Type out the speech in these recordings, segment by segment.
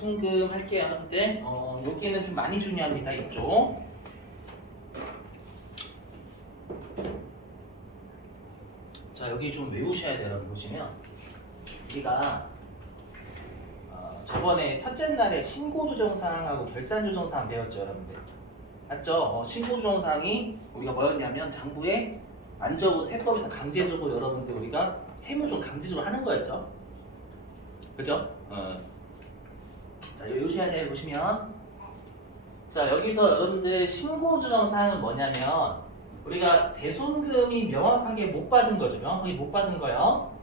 대손금 할게요, 여러분들. 여기는 좀 많이 중요합니다, 이쪽. 자, 여기 좀 외우셔야 돼요, 여러분. 보시면 우리가 저번에 첫째 날에 신고조정사항하고 결산조정사항 배웠죠, 여러분들. 맞죠? 신고조정사항이 우리가 뭐였냐면 장부에 안적으로 세법에서 강제적으로 여러분들 우리가 세무조정 강제적으로 하는 거였죠. 그죠? 자, 외우셔야 돼요, 보시면. 자, 여기서 여러분들 신고조정사항은 뭐냐면 우리가 대손금이 명확하게 못 받은 거죠. 명확하게 못 받은 거요.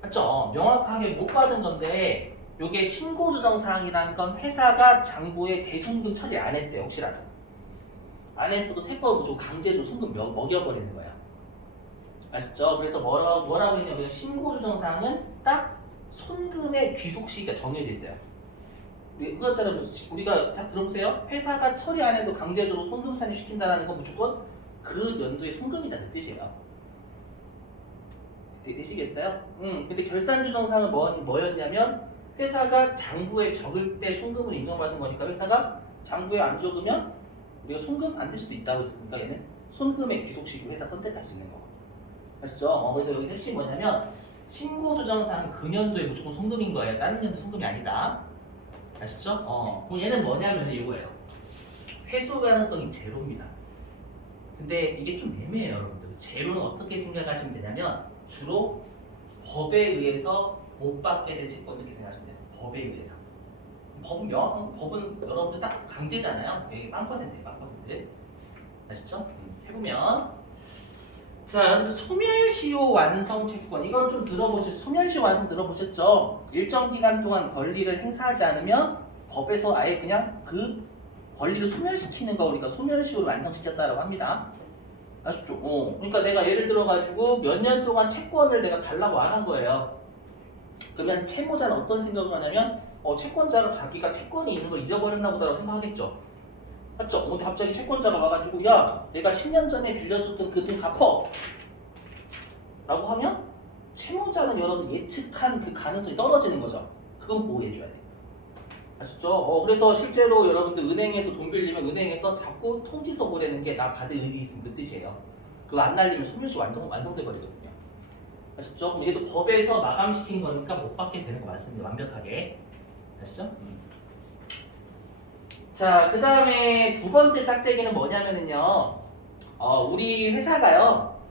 맞죠? 명확하게 못 받은 건데 요게 신고조정사항이라는 건 회사가 장부에 대손금 처리 안 했대, 혹시라도. 안 했어도 세법으로 좀 강제로 손금 먹여버리는 거야. 아시죠? 그래서 뭐라고 했냐면 신고조정사항은 딱 손금의 귀속 시기가 정해져 있어요. 그거잖아요. 우리가 다 들어보세요. 회사가 처리 안 해도 강제적으로 손금 산입시킨다는 건 무조건 그 연도의 손금이라는 뜻이에요. 되시겠어요? 근데 결산조정사항은 뭐였냐면 회사가 장부에 적을 때 손금을 인정받은 거니까 회사가 장부에 안 적으면 우리가 손금 안 될 수도 있다고 했으니까 얘는 손금의 귀속시기로 회사 선택할 수 있는 거. 아시죠? 그래서 여기 핵심이 뭐냐면 신고조정사항은 그 년도에 무조건 손금인 거예요. 다른 년도 손금이 아니다. 아시죠? 그럼 얘는 뭐냐면 이거예요. 회수 가능성이 제로입니다. 근데 이게 좀 애매해요, 여러분들. 제로는 어떻게 생각하시면 되냐면 주로 법에 의해서 못 받게 될 채권 이렇게 생각하시면 돼요. 법에 의해서. 법은 여러분들 딱 강제잖아요. 이게 빵퍼센트예요, 빵퍼센트. 아시죠? 해보면 자, 여러분들 소멸시효 완성 채권 이건 좀 들어보셨죠? 소멸시효 완성 들어보셨죠? 일정 기간 동안 권리를 행사하지 않으면 법에서 아예 그냥 그 권리를 소멸시키는 거 우리가 소멸시효를 완성시켰다라고 합니다. 아시죠? 그러니까 내가 예를 들어가지고 몇 년 동안 채권을 내가 달라고 안 한 거예요. 그러면 채무자는 어떤 생각을 하냐면 채권자가 자기가 채권이 있는 걸 잊어버렸나 보다라고 생각하겠죠. 맞죠? 갑자기 채권자가 와가지고 야 내가 10년 전에 빌려줬던 그 돈 갚어 라고 하면 채무자는 여러분 예측한 그 가능성이 떨어지는 거죠. 그건 보호해줘야 돼. 아시죠? 그래서 실제로 여러분들 은행에서 돈 빌리면 은행에서 자꾸 통지서 보내는 게 나 받을 의지 있으면 그 뜻이에요. 그거 안 날리면 소멸시 완성돼 버리거든요. 아시죠? 그럼 얘도 법에서 마감시킨 거니까 못 받게 되는 거 맞습니다. 완벽하게. 아시죠? 자, 그 다음에 두 번째 짝대기는 뭐냐면은요, 우리 회사가요,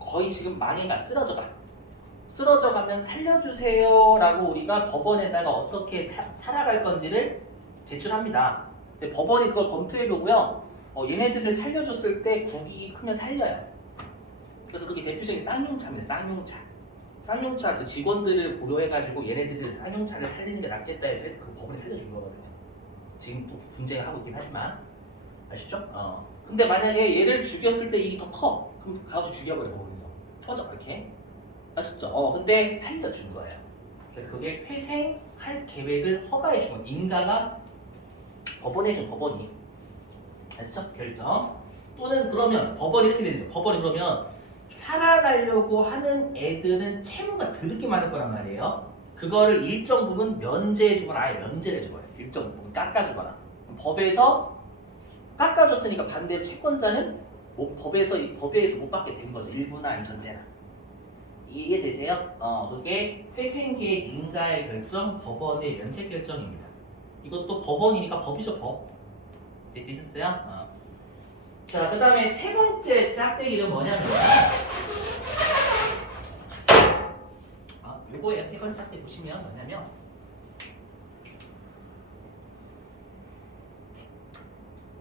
거의 지금 망해가, 쓰러져 가면 살려주세요 라고 우리가 법원에다가 어떻게 살아갈 건지를 제출합니다. 근데 법원이 그걸 검토해보고요, 얘네들을 살려줬을 때 국익이 크면 살려요. 그래서 그게 대표적인 쌍용차입니다. 쌍용차 그 직원들을 고려해가지고 얘네들을 쌍용차를 살리는 게 낫겠다 해서 그 법원이 살려준 거거든요. 지금 또 분쟁을 하고 있긴 하지만 아시죠? 근데 만약에 얘를 죽였을 때 이게 더 커. 그럼 가서 죽여버려 거기서 터져 이렇게. 아시죠? 근데 살려준 거예요. 그래서 그게 회생할 계획을 허가해 준 거예요. 인가가 법원에 준 법원이. 아시죠? 결정. 또는 그러면 법원이 이렇게 되는 거예요. 법원이 그러면 살아가려고 하는 애들은 채무가 더럽게 많을 거란 말이에요. 그거를 일정 부분 면제해 주거나 아예 면제를 해주거나 일정 부분 깎아주거나 법에서 깎아줬으니까 반대로 채권자는 법에서 못 받게 된 거죠. 일부나 아니 전체나. 이해되세요? 그게 회생계획 인가의 결정 법원의 면책 결정입니다. 이것도 법원이니까 법이죠, 법. 되셨어요? 자, 그 다음에 세 번째 짝대기는 뭐냐면 요거예요. 세 번째 짝대기 보시면 뭐냐면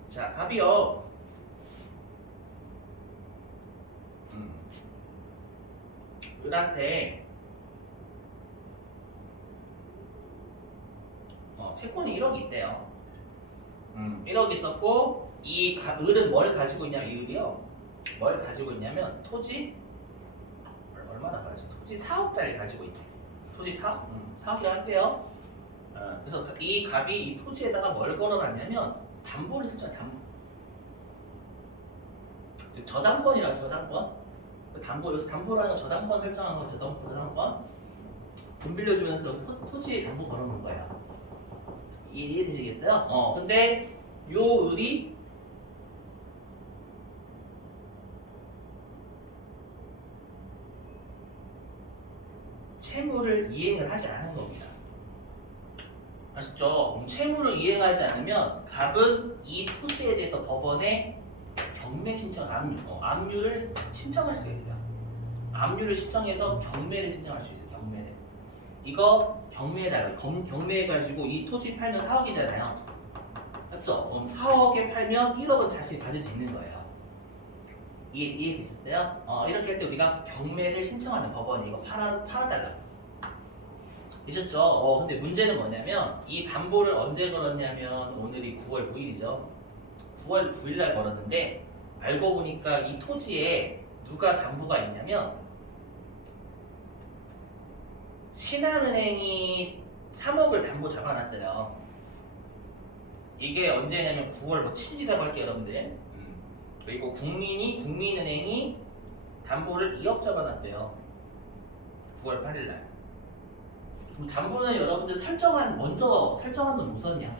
자, 갑이요. 을한테 채권이 1억이 있대요. 1억 있었고 이 을은 뭘 가지고 있냐면 이 을이요. 뭘 가지고 있냐면 토지 얼마나 가지고 토지 4억짜리 가지고 있대. 토지 4억? 4억이라 할게요. 그래서 이 갑이 이 토지에다가 뭘 걸어놨냐면 담보를 설정해. 저당권이라고 저당권. 여기서 담보라는 저당권 설정한 거 저당권. 돈 빌려주면서 토지에 담보 걸어놓은 거예요. 이해되시겠어요? 근데 요 을이 채무를 이행을 하지 않은 겁니다. 아셨죠? 채무를 이행하지 않으면 갑은 이 토지에 대해서 법원에 경매 신청, 압류를 신청할 수가 있어요. 압류를 신청해서 경매를 신청할 수 있어요. 경매를. 이거 경매해달라. 경매해가지고 이 토지 팔면 4억이잖아요. 맞죠? 그럼 4억에 팔면 1억은 자신이 받을 수 있는 거예요. 이해되셨어요? 이렇게 할 때 우리가 경매를 신청하는 법원에 이거 팔아달라고. 되셨죠? 근데 문제는 뭐냐면 이 담보를 언제 걸었냐면 오늘이 9월 9일이죠. 9월 9일 날 걸었는데 알고 보니까 이 토지에 누가 담보가 있냐면 신한은행이 3억을 담보 잡아놨어요. 이게 언제냐면 9월 7일이라고 할게요, 여러분들. 그리고 국민은행이 담보를 2억 잡아놨대요. 9월 8일 날. 그럼 담보는 여러분들 먼저 설정한 건 우선이야.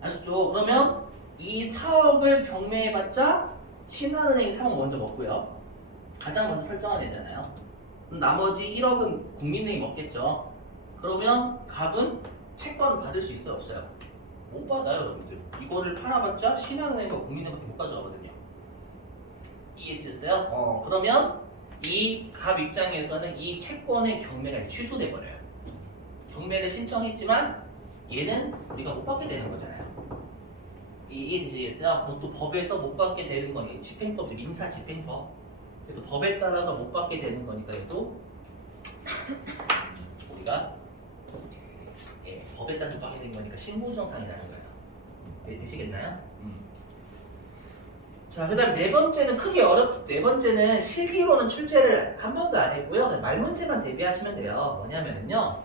아셨죠? 그러면 이 4억을 경매해봤자 신한은행이 3억 먼저 먹고요. 가장 먼저 설정한 애잖아요. 나머지 1억은 국민은행이 먹겠죠. 그러면 갑은 채권 받을 수 있어요, 없어요? 못 받아요, 여러분들. 이거를 팔아봤자 신한은행과 국민은행밖에 못 가져가거든요. 이해되셨어요? 그러면 이 갑 입장에서는 이 채권의 경매가 취소돼 버려요. 경매를 신청했지만 얘는 우리가 못 받게 되는 거잖아요. 이해되시겠어요? 그럼 또 법에서 못 받게 되는 거니 집행법, 민사집행법. 그래서 법에 따라서 못 받게 되는 거니까 얘도 우리가 법에 따라서 못 받게 되는 거니까 신고정상이라는 거예요. 되시겠나요? 자, 그 다음 네 번째는 크게 네 번째는 실기로는 출제를 한 번도 안 했고요. 말문제만 대비하시면 돼요. 뭐냐면요.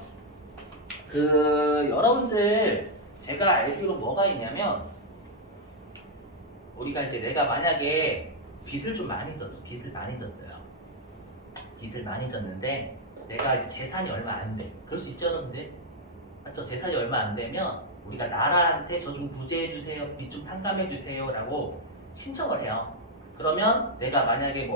여러분들 제가 알기로 뭐가 있냐면 우리가 이제 내가 만약에 빚을 좀 많이 졌어. 빚을 많이 졌는데 내가 이제 재산이 얼마 안 돼. 그럴 수 있죠, 여러분들? 맞죠? 재산이 얼마 안 되면 우리가 나라한테 저 좀 구제해 주세요. 빚 좀 탕감해 주세요라고 신청을 해요. 그러면 내가 만약에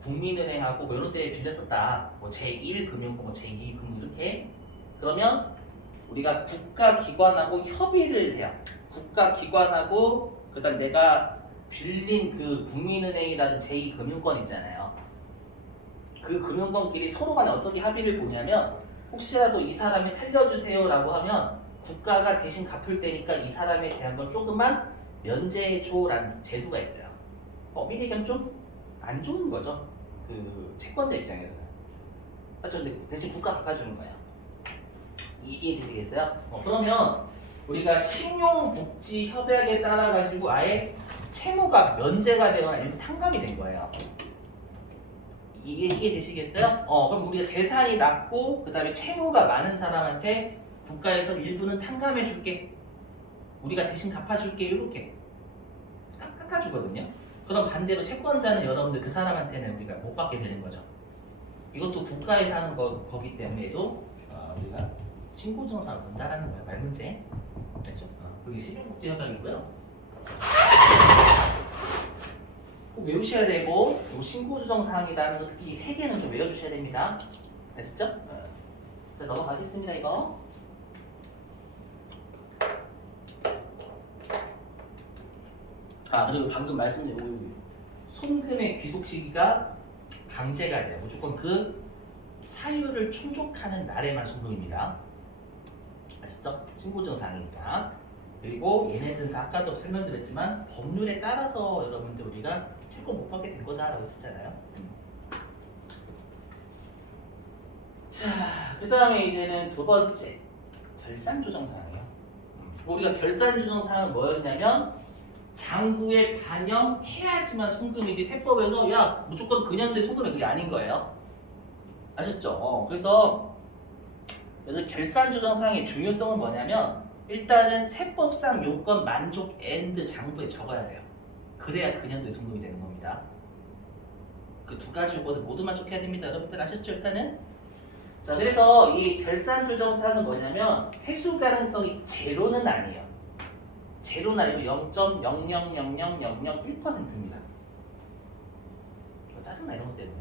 국민은행하고 이런 데에 빌렸었다. 제1금융권, 제2금융 이렇게. 그러면 우리가 국가기관하고 협의를 해요. 국가기관하고 그다음 내가 빌린 그 국민은행이라는 제2금융권 있잖아요. 그 금융권끼리 서로 간에 어떻게 합의를 보냐면 혹시라도 이 사람이 살려주세요라고 하면 국가가 대신 갚을 테니까 이 사람에 대한 건 조금만 면제해줘라는 제도가 있어요. 엄밀히 얘기하면 좀 안 좋은 거죠. 그 채권자 입장에서는. 맞죠? 근데 대신 국가 갚아주는 거예요. 이해되시겠어요? 그러면 우리가 신용복지협약에 따라 가지고 아예 채무가 면제가 되거나 아니면 탕감이 된 거예요. 이해되시겠어요? 그럼 우리가 재산이 낮고 그 다음에 채무가 많은 사람한테 국가에서 일부는 탕감해 줄게. 우리가 대신 갚아줄게. 이렇게 깎아주거든요. 그럼 반대로 채권자는 여러분들 그 사람한테는 우리가 못 받게 되는 거죠. 이것도 국가에서 하는 거기 때문에도 우리가 신고정상을 본다라는 거예요. 말문제. 그렇죠? 그게 신용복지협약이고요. 꼭 외우셔야 되고 신고조정사항이라는 거 특히 이 세 개는 좀 외워주셔야 됩니다. 아시죠? 자, 넘어가겠습니다. 이거. 그리고 방금 말씀드린 손금의 귀속 시기가 강제가 돼요. 무조건 그 사유를 충족하는 날에만 송금입니다. 아시죠? 신고정사항이니까. 그리고 얘네들은 아까도 설명드렸지만 법률에 따라서 여러분들 우리가 채권 못 받게 된 거다라고 했었잖아요. 자, 그 다음에 이제는 두 번째 결산조정사항이에요. 우리가 결산조정사항은 뭐였냐면 장부에 반영해야지만 송금이지 세법에서 야 무조건 그냥 돼 송금이 그게 아닌 거예요. 아셨죠? 그래서 결산조정사항의 중요성은 뭐냐면 일단은 세법상 요건 만족 앤드 장부에 적어야 돼요. 그래야 근현도에 송금이 되는 겁니다. 그 두 가지 요건을 모두 만족해야 됩니다. 여러분들 아셨죠? 일단은 자, 그래서 이 결산 조정사는 뭐냐면 회수 가능성이 제로는 아니에요. 제로는 아니고 0.0000001%입니다. 짜증나 이런 것 때문에.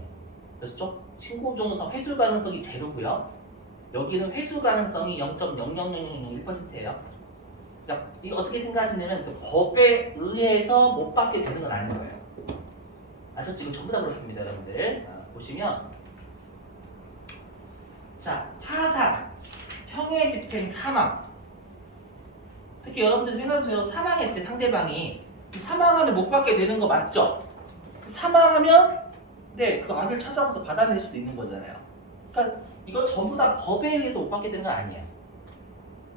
그렇죠? 신고조정사 회수 가능성이 제로고요. 여기는 회수 가능성이 0.00001%예요. 그러니까 이거 어떻게 생각하시냐면 그 법에 의해서 못 받게 되는 건 아닌 거예요. 아셨죠? 이거 전부 다 그렇습니다, 여러분들. 보시면 자, 파산, 형의 집행, 사망. 특히 여러분들 생각해보세요. 사망했을 때 상대방이 사망하면 못 받게 되는 거 맞죠? 사망하면 네, 그 악을 찾아가서 받아낼 수도 있는 거잖아요. 그러니까 이거 전부 다 법에 의해서 못 받게 되는 건 아니에요.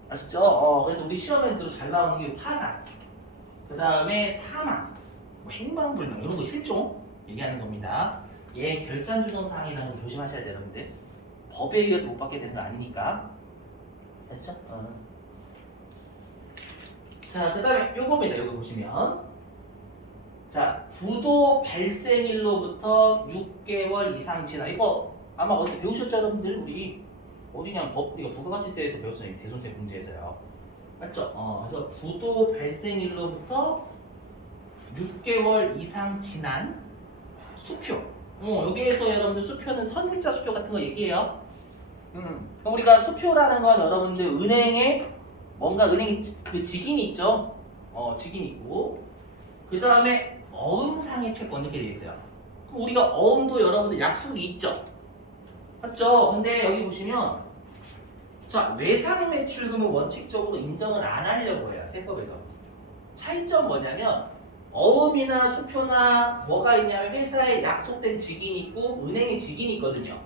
아시죠? 그래서 우리 시험 멘트로 잘 나오는 게 파산, 그 다음에 사망, 뭐 행방불명 이런 거 실종 얘기하는 겁니다. 얘 결산조정사항이라는 거 조심하셔야 돼요, 여러분들. 법에 의해서 못 받게 되는 거 아니니까. 아시죠? 자, 그 다음에 요겁니다. 요거 보시면 자, 부도 발생일로부터 6개월 이상 지나. 이거 아마 어디 배우셨죠, 여러분들? 우리 어디냐 우리가 부가가치세에서 배웠어요. 대손세 문제에서요. 맞죠? 그래서 부도 발생일로부터 6개월 이상 지난 수표. 여기에서 여러분들 수표는 선일자 수표 같은 거 얘기해요. 그럼 우리가 수표라는 건 여러분들 은행에 뭔가 은행에 그 직인이 있죠. 직인이 있고 그 다음에 어음상의 채권 이렇게 되어 있어요. 그럼 우리가 어음도 여러분들 약속이 있죠. 맞죠? 근데 여기 보시면 자, 외상 매출금은 원칙적으로 인정을 안 하려고 해요. 세법에서. 차이점 뭐냐면 어음이나 수표나 뭐가 있냐면 회사에 약속된 직인이 있고 은행에 직인이 있거든요.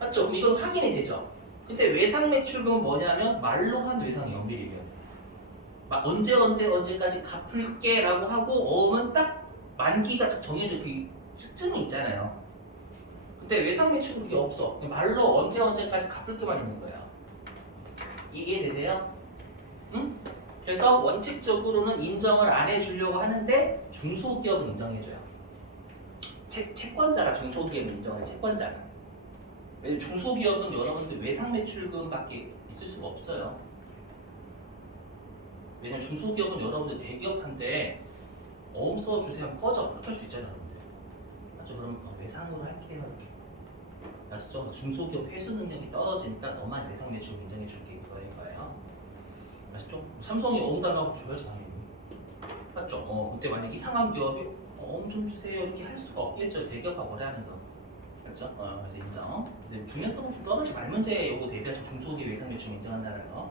맞죠? 그럼 이건 확인이 되죠. 근데 외상 매출금은 뭐냐면 말로 한 외상이 연결이에요. 막 언제까지 갚을게 라고 하고 어음은 딱 만기가 정해져 그 측정이 있잖아요. 근데 외상 매출은 그게 없어. 말로 언제까지 갚을게만 있는 거야. 이해되세요? 응? 그래서 원칙적으로는 인정을 안 해주려고 하는데 중소기업은 인정해줘요. 채권자가 중소기업은 인정해. 채권자가. 왜냐면 중소기업은 여러분들 외상 매출금밖에 있을 수가 없어요. 왜냐면 중소기업은 여러분들 대기업한테 어음 써주세요 하면 꺼져. 그렇게 할 수 있잖아요, 여러분들. 맞죠? 그럼 외상으로 할게요. 이렇게. 아시죠? 중소기업 회수 능력이 떨어지니까 너만 외상 매출금 인정해 줄게 이거예요. 아시죠? 삼성이 어음 달라고 줘야지 당연히. 맞죠? 그때 만약 이상한 기업이 어음 좀 주세요 이렇게 할 수가 없겠죠. 대기업하고 거래하면서. 맞죠? 그래서 인정. 근데 중요성은 좀 떨어지 말 문제 요거 대비해서 중소기업 외상 매출금 인정한다는 거.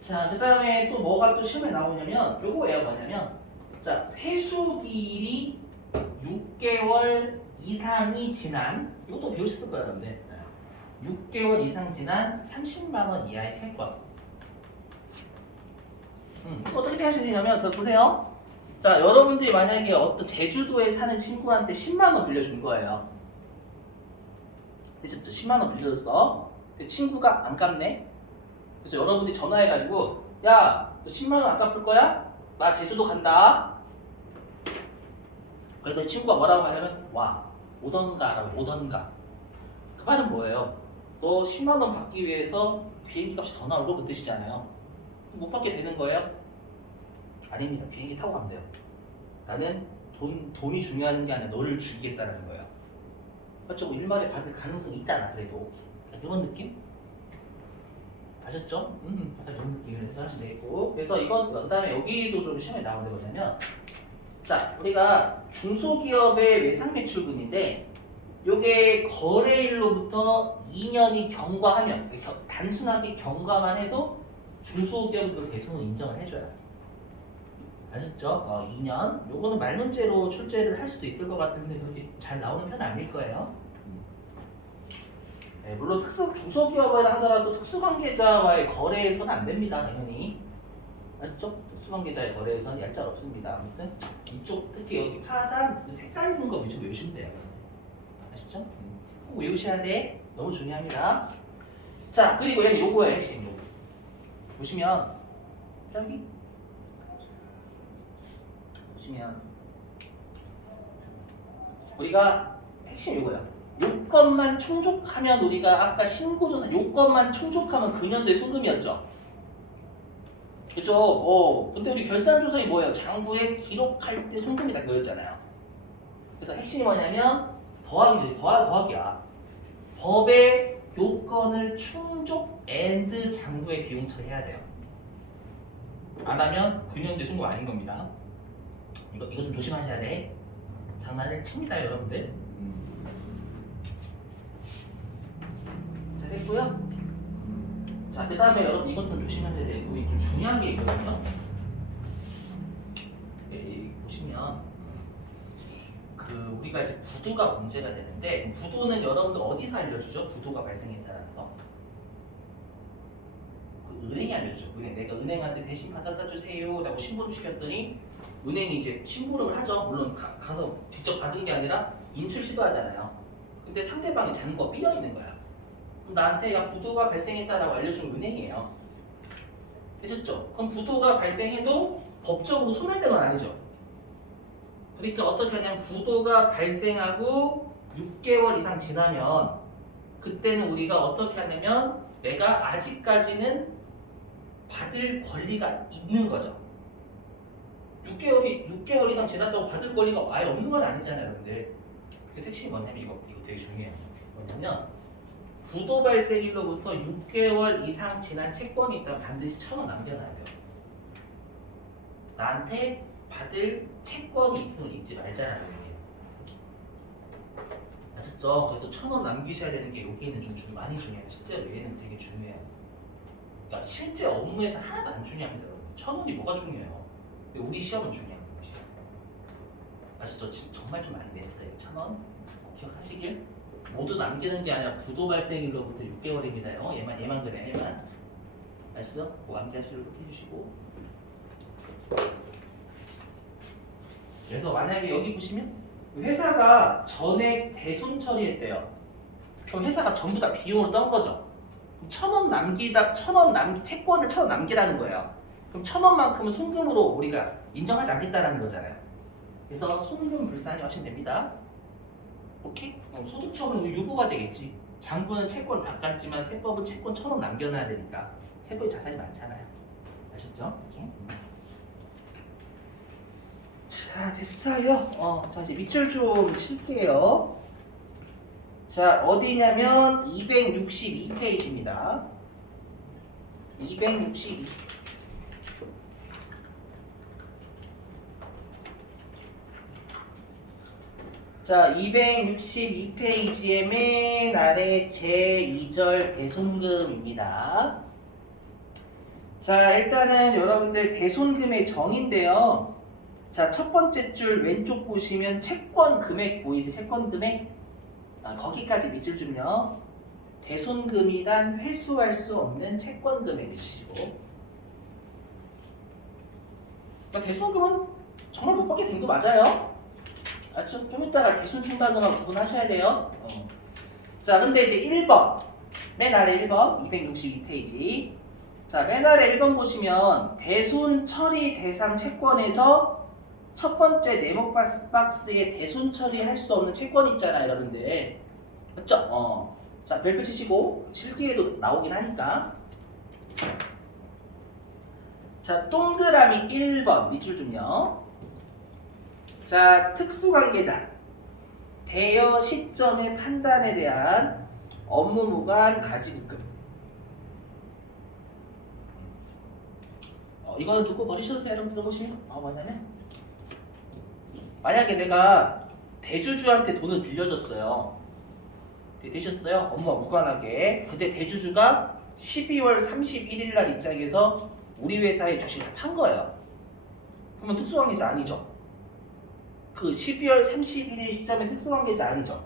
자, 그 다음에 또 뭐가 또 시험에 나오냐면 요거예요. 뭐냐면 자, 회수기일이 6개월 이상이 지난 이것도 배우셨을 거예요, 여러분들. 6개월 이상 지난 30만 원 이하의 채권. 어떻게 생각하시냐면 더 보세요. 자, 여러분들이 만약에 어떤 제주도에 사는 친구한테 10만 원 빌려준 거예요. 그래서 10만 원 빌려줬어. 근데 친구가 안 갚네. 그래서 여러분들이 전화해가지고 야, 너 10만 원 안 갚을 거야? 나 제주도 간다. 그래서 친구가 뭐라고 하냐면 와, 오던가. 그 말은 뭐예요? 너 10만 원 받기 위해서 비행기 값이 더 나오고 그 뜻이잖아요. 못 받게 되는 거예요? 아닙니다. 비행기 타고 가면 돼요. 나는 돈이 중요한 게 아니라 너를 죽이겠다는 거예요. 맞죠? 뭐 일말에 받을 가능성이 있잖아. 그래도 이런 느낌? 아셨죠? 이런 느낌에서 하시면 되겠고. 그래서 이건 그다음에 여기도 좀 시험에 나오는 게 뭐냐면 자, 우리가 중소기업의 외상 매출금인데 요게 거래일로부터 2년이 경과하면 단순하게 경과만 해도 중소기업 그 배송을 인정을 해줘요. 아셨죠? 2년. 요거는 말 문제로 출제를 할 수도 있을 것 같은데 그렇게 잘 나오는 편은 아닐 거예요. 네, 물론 중소기업을 하더라도 특수관계자와의 거래에서는 안 됩니다, 당연히. 아셨죠? 특수관계자의 거래에서는 얄짤 없습니다. 아무튼 이쪽 특히 여기 파산 색깔 있는 거 위주로 외우시면 돼요. 아시죠? 꼭 외우셔야 돼. 너무 중요합니다. 자, 그리고 여기 요거예요, 핵심 요거. 보시면 여기 보시면 우리가 핵심 이거야. 요건만 충족하면 우리가 아까 신고조사 요건만 충족하면 금년도에 송금이었죠. 그죠? 근데 우리 결산조서이 뭐예요? 장부에 기록할 때 송금이다 그거였잖아요. 그래서 핵심이 뭐냐면 더하기지, 더하기야. 법의 요건을 충족 앤드 장부에 비용 처리해야 돼요. 안 하면 금년도에 송금 아닌 겁니다. 이거 좀 조심하셔야 돼. 장난을 칩니다, 여러분들. 자, 됐고요. 자, 그 다음에 여러분 이것 좀 조심하셔야 되고, 좀 중요한 게 있거든요. 보시면 우리가 이제 부도가 문제가 되는데, 부도는 여러분들 어디서 알려주죠? 부도가 발생했다는 거. 은행이 알려주죠. 내가 은행한테 대신 받아다 주세요라고 신고를 시켰더니 은행이 이제 심부름을 하죠. 물론 가서 직접 받은 게 아니라 인출 시도하잖아요. 근데 상대방이 잔고가 삐어 있는 거야. 그럼 나한테 야 부도가 발생했다라고 알려준 은행이에요. 되셨죠? 그럼 부도가 발생해도 법적으로 소멸된 건 아니죠. 그러니까 어떻게 하냐면 부도가 발생하고 6개월 이상 지나면 그때는 우리가 어떻게 하냐면 내가 아직까지는 받을 권리가 있는 거죠. 6개월 이상 지났다고 받을 권리가 아예 없는 건 아니잖아요, 여러분들. 그래서 핵심이 뭐냐면 이거 되게 중요해요. 뭐냐면 부도 발생일로부터 6개월 이상 지난 채권이 있다면 반드시 1,000원 남겨놔야 돼요. 나한테 받을 채권이 있음을 잊지 말자라는 얘기예요. 아셨죠? 그래서 1,000원 남기셔야 되는 게 여기는 좀 많이 중요해요. 실제로 얘는 되게 중요해요. 그러니까 실제 업무에서 하나도 안 중요합니다, 여러분. 1,000원이 뭐가 중요해요? 근데 우리 시험은 중요한 거지. 아시죠? 지금 정말 좀 많이 냈어요. 1,000원 기억하시길. 모두 남기는 게 아니라 부도 발생일로부터 6개월입니다요. 얘만 그래, 얘만. 아시죠? 뭐 암기하시려고 해주시고. 그래서 만약에 여기 보시면 회사가 전액 대손 처리했대요. 그럼 회사가 전부 다 비용을 떤 거죠. 1,000원 채권을 1,000원 남기라는 거예요. 그럼 1,000원만큼은 송금으로 우리가 인정하지 않겠다는 거잖아요. 그래서 송금 불산이 하시면 됩니다. 오케이? 소득처분 유보가 되겠지. 장부는 채권 바꿨지만 세법은 채권 1,000원 남겨놔야 되니까 세법이 자산이 많잖아요. 아셨죠? 오케이? 자, 됐어요. 자, 이제 밑줄 좀 칠게요. 자, 어디냐면 262페이지입니다. 262. 자, 262페이지의 맨 아래 제2절 대손금입니다. 자, 일단은 여러분들 대손금의 정의인데요. 자, 첫 번째 줄 왼쪽 보시면 채권 금액 보이세요? 채권 금액? 거기까지 밑줄 좀요. 대손금이란 회수할 수 없는 채권 금액이시고, 그러니까 대손금은 정말 못 받게 된 거 맞아요. 좀 이따가 대손 충당금하고 구분하셔야 돼요. 자, 근데 이제 1번 맨 아래 1번 262페이지. 자, 맨 아래 1번 보시면 대손 처리 대상 채권에서 첫 번째 네모 박스에 대손 처리할 수 없는 채권이 있잖아요, 여러분들. 맞죠? 자, 별표 치시고 실기에도 나오긴 하니까. 자, 동그라미 1번 밑줄 좀요. 자, 특수관계자 대여 시점의 판단에 대한 업무 무관 가지급금. 이거는 듣고 버리셔도 돼요. 여러분 들어보시면. 뭐냐면 만약에 내가 대주주한테 돈을 빌려줬어요. 되셨어요? 업무와 무관하게. 근데 대주주가 12월 31일 날 입장해서 우리 회사의 주식을 판 거예요. 그러면 특수관계자 아니죠? 그 12월 31일 시점에 특수관계자 아니죠?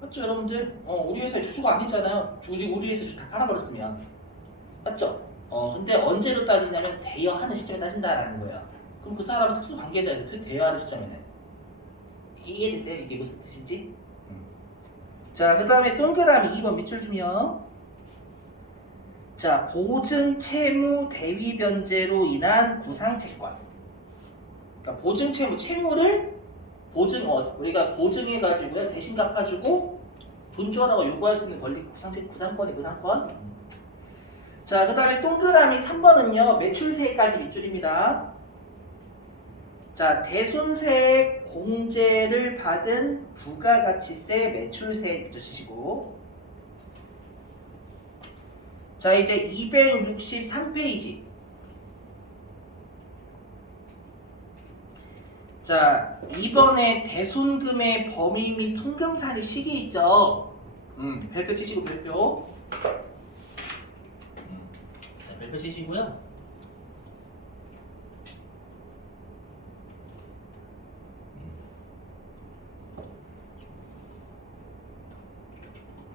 맞죠, 여러분들? 우리 회사의 주주가 아니잖아요. 우리 회사 주식 다 팔아버렸으면. 맞죠? 근데 언제로 따지냐면 대여하는 시점에 따진다라는 거예요. 그럼 그 사람은 특수관계자예요. 대여하는 시점에는. 이해되세요? 이게 무슨 뜻인지? 자, 그 다음에 동그라미 2번 밑줄 주면, 자, 보증 채무 대위 변제로 인한 구상채권. 그러니까 보증 채무를 보증 우리가 보증해 가지고요 대신 갚아주고 돈 줘라고 요구할 수 있는 권리 구상권이 구상권. 자, 그다음에 동그라미 3번은요 매출세까지 밑줄입니다. 자, 대손세액 공제를 받은 부가가치세 매출세 밑줄치시고. 자, 이제 263페이지. 자, 이번에 대손금의 범위 및 손금 산입 시기 있죠. 별표 치시고 별표. 자, 별표 치시고요.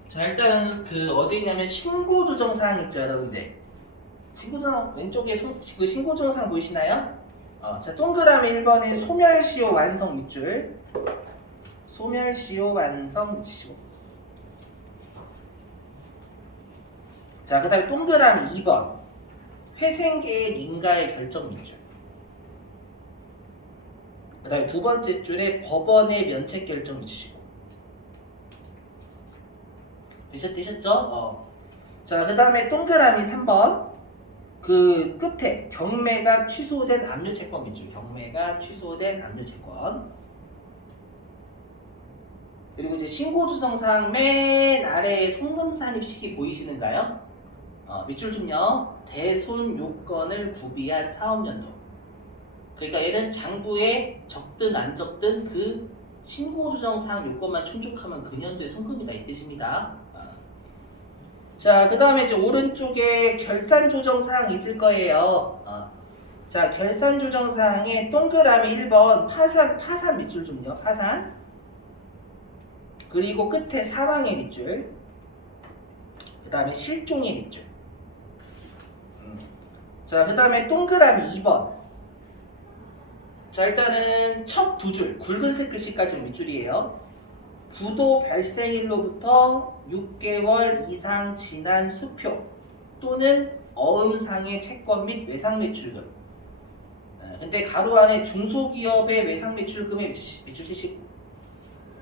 자, 일단 그 어디냐면 신고 조정 사항 있죠, 여러분들. 신고 조정 왼쪽에 그 신고 조정 사항 보이시나요? 자, 동그라미 1번에 소멸시효 완성 밑줄. 소멸시효 완성 밑줄. 자, 그다음에 동그라미 2번 회생계획 인가의 결정 밑줄. 그다음에 두 번째 줄에 법원의 면책 결정 밑줄. 되셨죠? 자, 그다음에 동그라미 3번 그 끝에 경매가 취소된 압류 채권 밑줄. 경매가 취소된 압류 채권. 그리고 이제 신고 조정사항 맨 아래에 송금 산입 시기 보이시는가요? 밑줄 중요. 대손 요건을 구비한 사업연도. 그러니까 얘는 장부에 적든 안 적든 그 신고 조정사항 요건만 충족하면 그 년도에 송금이다 이 뜻입니다. 자, 그 다음에 이제 오른쪽에 결산 조정 사항 있을 거예요. 자, 결산 조정 사항에 동그라미 1번 파산 밑줄 좀요. 파산. 그리고 끝에 사망의 밑줄. 그 다음에 실종의 밑줄. 자, 그 다음에 동그라미 2번. 자, 일단은 첫 두 줄 굵은색 글씨까지 밑줄이에요. 부도 발생일로부터 6개월 이상 지난 수표 또는 어음상의 채권 및 외상매출금. 근데 가로 안에 중소기업의 외상매출금에 밑줄치시고.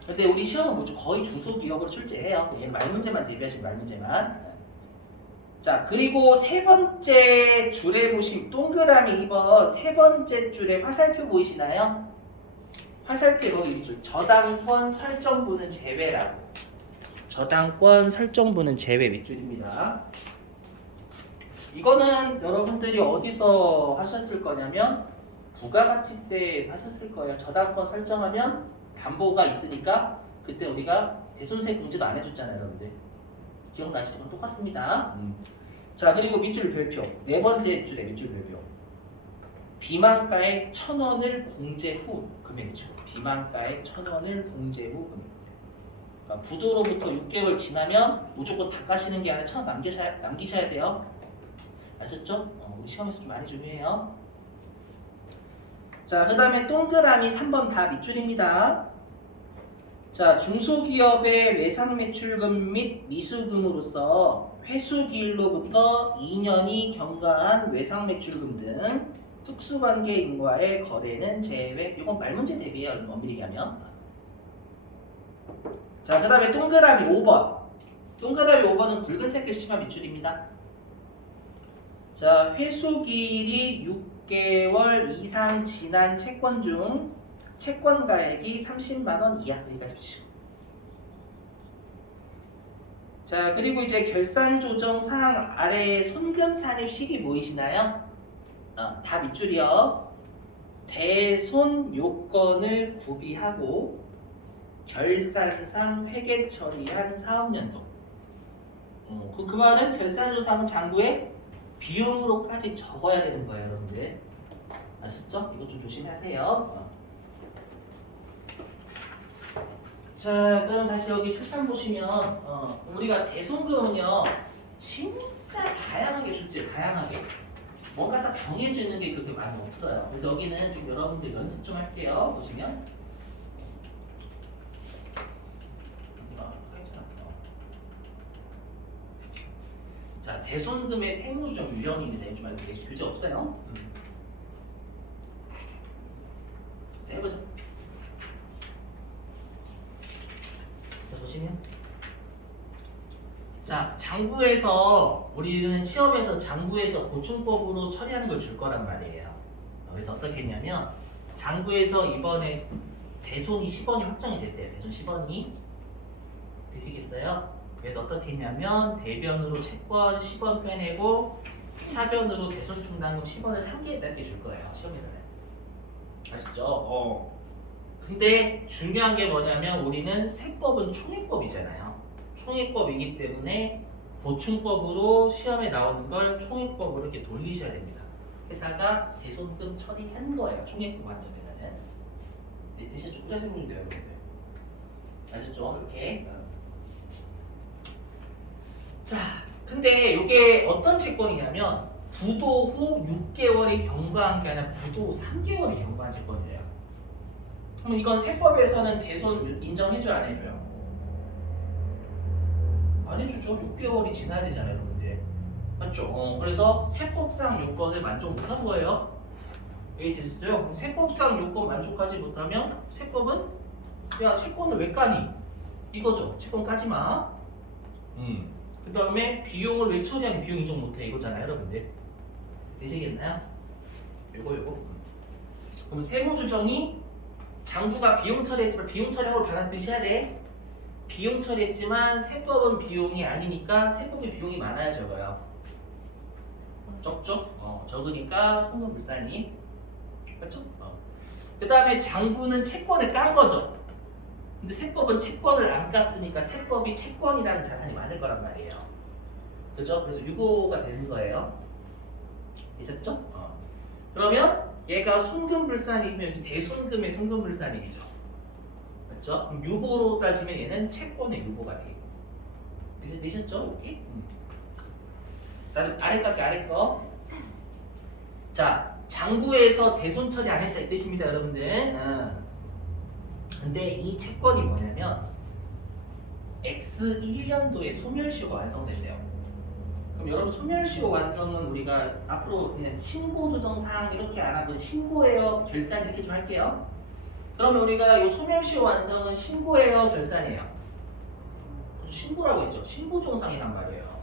근데 우리 시험은 뭐죠? 거의 중소기업으로 출제해요. 얘는 말문제만 대비하시면 말문제만. 자, 그리고 세 번째 줄에 보시면 동그라미 2번 세 번째 줄에 화살표 보이시나요? 화살표 거기 밑줄. 저당권 설정부는 제외라고. 저당권 설정부는 제외 밑줄입니다. 이거는 여러분들이 어디서 하셨을 거냐면 부가가치세에서 하셨을 거예요. 저당권 설정하면 담보가 있으니까 그때 우리가 대손세 공제도 안 해줬잖아요, 여러분들. 기억나시죠? 똑같습니다. 자, 그리고 밑줄 별표. 네 번째 줄에 밑줄 별표. 비만가의 1,000원을 공제 후 금액이죠. 비만가의 1,000원을 공제 후 금액. 그러니까 부도로부터 6개월 지나면 무조건 다 까시는 게 아니라 1,000원 남기셔야 돼요. 아셨죠? 우리 시험에서 좀 많이 중요해요. 자, 그 다음에 동그라미 3번 다 밑줄입니다. 자, 중소기업의 외상매출금 및 미수금으로서 회수기일로부터 2년이 경과한 외상매출금 등 특수관계인과의 거래는 제외. 이건 말문제 대비해요. 엄밀히 얘기하면. 자, 그 다음에 동그라미 5번. 동그라미 5번은 굵은색 글씨만 밑줄입니다. 자, 회수기일이 6개월 이상 지난 채권 중 채권가액이 30만원 이하. 여기까지 보시죠. 자, 그리고 이제 결산조정 사항 아래에 손금 산입 시기 보이시나요? 다 밑줄이요. 대손 요건을 구비하고 결산상 회계 처리한 사업연도. 그 말은 결산조사항은 장부에 비용으로까지 적어야 되는 거예요, 여러분들. 아셨죠? 이거 좀 조심하세요. 자, 그럼 다시 여기 책상 보시면 우리가 대손금은요 진짜 다양하게 출제해요. 다양하게. 뭔가 딱 정해져 있는 게 그렇게 많이 없어요. 그래서 여기는 좀 여러분들 연습 좀 할게요. 보시면. 자, 대손금의 세무조정 유형입니다. 이거 좀 알고 계시죠? 교재 없어요? 자, 해보죠. 보시면 자 장부에서 우리는 시험에서 장부에서 보충법으로 처리하는 걸 줄 거란 말이에요. 그래서 어떻게 했냐면 장부에서 이번에 대손이 10원이 확정이 됐대요. 대손 10원이 되시겠어요? 그래서 어떻게 했냐면 대변으로 채권 10원 빼내고 차변으로 대손 충당금 10원을 3개에 짧게 줄 거예요. 시험에서는. 아시죠? 근데 중요한 게 뭐냐면 우리는 세법은 총액법이잖아요. 총액법이기 때문에 보충법으로 시험에 나오는 걸 총액법으로 이렇게 돌리셔야 됩니다. 회사가 대손금 처리한 거예요. 총액법 관점에서는. 네, 대신 좀 꾸려세우면 돼요, 여러분들. 아셨죠? 이렇게. 자, 근데 이게 어떤 채권이냐면 부도 후 6개월이 경과한 게 아니라 부도 후 3개월이 경과한 채권이에요. 그럼 이건 세법에서는 대손 인정해줘요, 안 해줘요? 안 해주죠. 6개월이 지나야 되잖아요, 여러분들. 맞죠? 그래서 세법상 요건을 만족 못한 거예요. 이해되셨어요? 세법상 요건 만족하지 못하면 세법은 야 채권을 왜 까니? 이거죠. 채권 까지 마. 그 다음에 비용을 왜 처리하니 비용 인정 못해 이거잖아요, 여러분들. 되시겠나요? 요거. 그럼 세무조정이 장부가 비용 처리했지만 비용 처리하고 받아들이셔야 돼. 비용 처리했지만 세법은 비용이 아니니까 세법이 비용이 많아야 적어요. 적죠? 적으니까 송금불산이 맞죠? 그 다음에 장부는 채권을 깐 거죠. 근데 세법은 채권을 안 깠으니까 세법이 채권이라는 자산이 많을 거란 말이에요. 그죠? 그래서 유보가 되는 거예요. 있었죠? 그러면 얘가 손금불산이면 대손금의 손금불산이죠. 맞죠? 그럼 유보로 따지면 얘는 채권의 유보가 돼요. 되셨죠? 이렇게? 자, 아래 거 아래 거. 자, 장부에서 대손 처리 안 했다 이 뜻입니다, 여러분들. 근데 이 채권이 뭐냐면 X 1년도에 소멸시효가 완성된대요. 그럼 여러분 소멸시효 완성은 우리가 앞으로 그냥 신고조정사항 이렇게 안 하고 신고해요, 결산 이렇게 좀 할게요. 그러면 우리가 이 소멸시효 완성은 신고해요, 결산이에요? 신고라고 했죠. 신고조정사항이란 말이에요.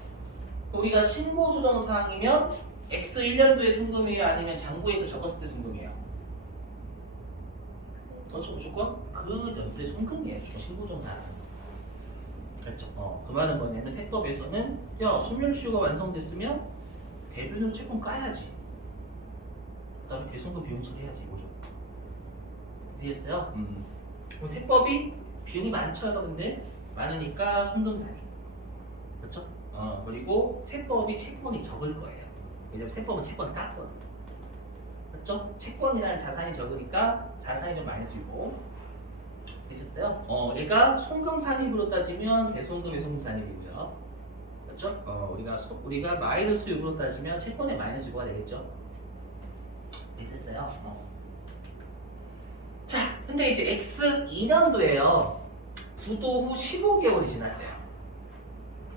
그럼 우리가 신고조정사항이면 X 1년도에 송금이에요? 아니면 장부에서 적었을 때 송금이에요? 그렇죠. 무조건 그 연도에 송금이에요. 신고조정사항. 그렇죠. 그 말은 뭐냐면 세법에서는 야 소멸시효가 완성됐으면 대변으로 채권 까야지. 그 다음에 대손금 비용 처리해야지. 이거죠. 이해했어요? 그럼 세법이 비용이 많죠, 여러분들? 많으니까 송금사니. 그렇죠? 그리고 세법이 채권이 적을 거예요. 왜냐면 세법은 채권 깠거든. 그렇죠? 채권이라는 자산이 적으니까 자산이 좀 많이 쓰이고. 되셨어요? 얘가 송금산입으로 따지면 대손금의 송금산입이고요. 그렇죠? 우리가 마이너스 유보로 따지면 채권의 마이너스 유보가 되겠죠. 되셨어요? 자, 근데 이제 X 2년도에요. 부도 후 15개월이 지났대요.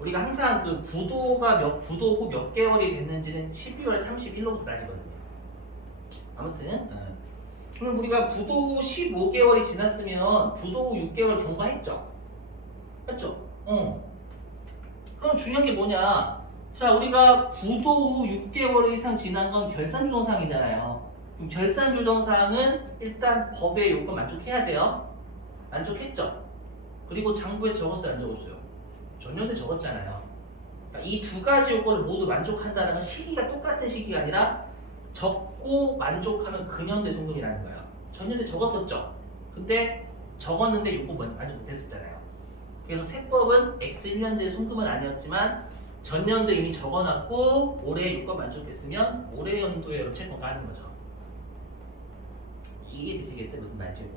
우리가 항상 그 부도 후 몇 개월이 됐는지는 12월 31일로부터 따지거든요. 아무튼 그럼 우리가 부도 후 15개월이 지났으면 부도 후 6개월 경과했죠? 맞죠? 그럼 중요한 게 뭐냐? 자, 우리가 부도 후 6개월 이상 지난 건 결산조정사항이잖아요. 그럼 결산조정사항은 일단 법의 요건 만족해야 돼요. 만족했죠? 그리고 장부에서 적었어요, 안 적었어요? 전년도에 적었잖아요. 그러니까 이 두 가지 요건을 모두 만족한다는 건 시기가 똑같은 시기가 아니라 적고 만족하면 근현대 송금이라는 거예요. 전년도에 적었었죠. 근데 적었는데 요건 만족 못했었잖아요. 그래서 세법은 X 1년도에 송금은 아니었지만 전년도에 이미 적어놨고 올해 요건 만족했으면 올해 연도에 여러분 채권 까는 거죠. 이게 되시겠어요? 무슨 말인지?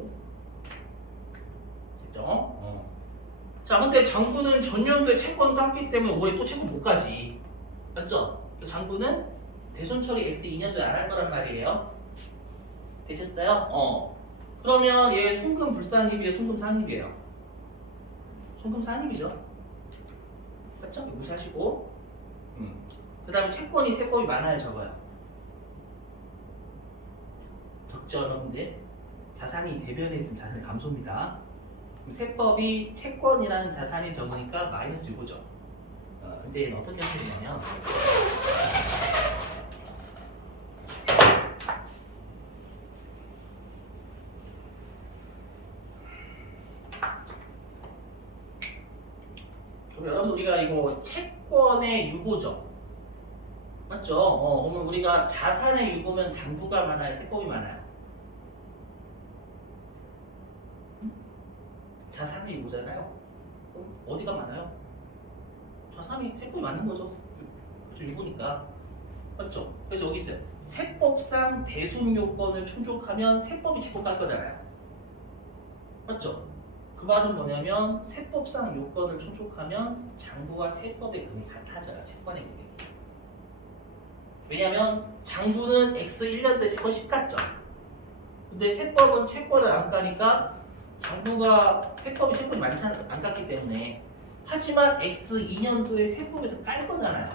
됐죠? 자, 근데 장부는 전년도에 채권 깠기 때문에 올해 또 채권 못 가지. 맞죠? 장부는 대손 처리 X 2년도에 안 할 거란 말이에요. 되셨어요? 그러면 얘 송금 불산입이에요? 송금 산입이에요? 송금 산입이죠. 맞죠? 무시하시고. 그 다음에 채권이 세법이 많아요, 적어요? 적죠, 여러분들? 자산이 대변에 있으면 자산이 감소입니다. 세법이 채권이라는 자산이 적으니까 마이너스 6이죠. 근데 얘는 어떻게 쓰냐면 그럼 여러분 우리가 이거 채권의 유보죠. 맞죠? 그러면 우리가 자산의 유보면 장부가 많아요? 세법이 많아요? 응? 자산의 유보잖아요. 그럼 어디가 많아요? 자산이 세법이 많은 거죠. 그렇죠? 유보니까. 맞죠? 그래서 여기 있어요. 세법상 대손 요건을 충족하면 세법이 채권 깔 거잖아요. 맞죠? 그 말은 뭐냐면 세법상 요건을 충족하면 장부와 세법의 금이 같아져요. 채권의 금액이. 왜냐면 장부는 X 1년도에 채권 10 같죠. 근데 세법은 채권을 안 까니까 장부가 세법이 채권이 많지 안 깠기 때문에 하지만 X 2년도에 세법에서 깔 거잖아요.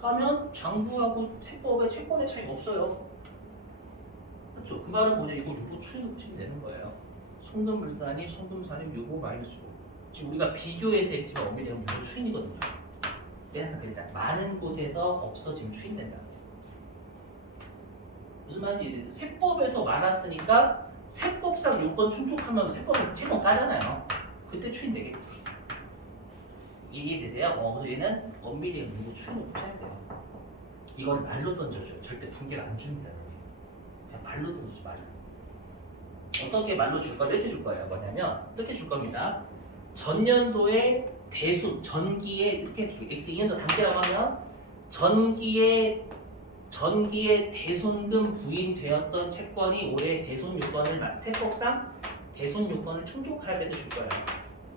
까면 장부하고 세법의 채권의 차이가 없어요. 그렇죠? 그 말은 뭐냐? 이거 유보 추인을 붙이면 되는 거예요. 송금불산입, 송금산입, 유보 마이너스 유보. 지금 우리가 비교해서 액티가 엄밀히 하면 유보 추인이거든요. 그래서 그랬잖아. 많은 곳에서 없어지면 추인된다. 무슨 말인지 이해됐어요? 세법에서 많았으니까 세법상 요건 충족하면 세법은 채권 까잖아요. 그때 추인되겠지. 이해되세요? 그래서 얘는 엄밀히 유보 추인을 붙여야 돼요. 이걸 말로 던져줘요. 절대 붕괴를 안 줍니다. 그냥 말로 던져줘, 말로. 어떻게 말로 줄 거예요? 이렇게 줄 거예요. 뭐냐면 이렇게 줄 겁니다. 전년도에 대손, 전기에 이렇게 X 2년도 단계라고 하면 전기에 대손금 부인되었던 채권이 올해 대손 요건을 세법상 대손 요건을 충족할 때도 줄 거예요.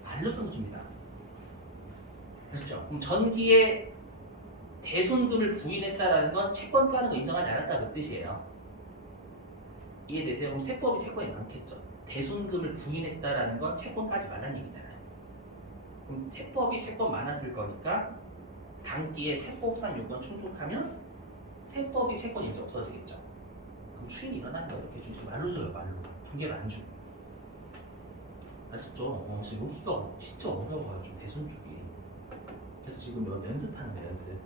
말로 던집니다. 그렇죠? 그럼 전기에 대손금을 부인했다라는 건 채권 까는 거 인정하지 않았다 그 뜻이에요. 이해되세요? 그럼 세법이 채권이 많겠죠. 대손금을 부인했다라는 건 채권 까지 말란 얘기잖아요. 그럼 세법이 채권 많았을 거니까 단기에 세법상 요건 충족하면 세법이 채권이 이제 없어지겠죠. 그럼 추인이 일어나는 거 이렇게 주지 말로 줘요. 말로. 붕괴를 안 주고. 아시죠? 지금 여기가 진짜 어려워요. 좀 대손 쪽이. 그래서 지금 연습하는 거예요. 연습.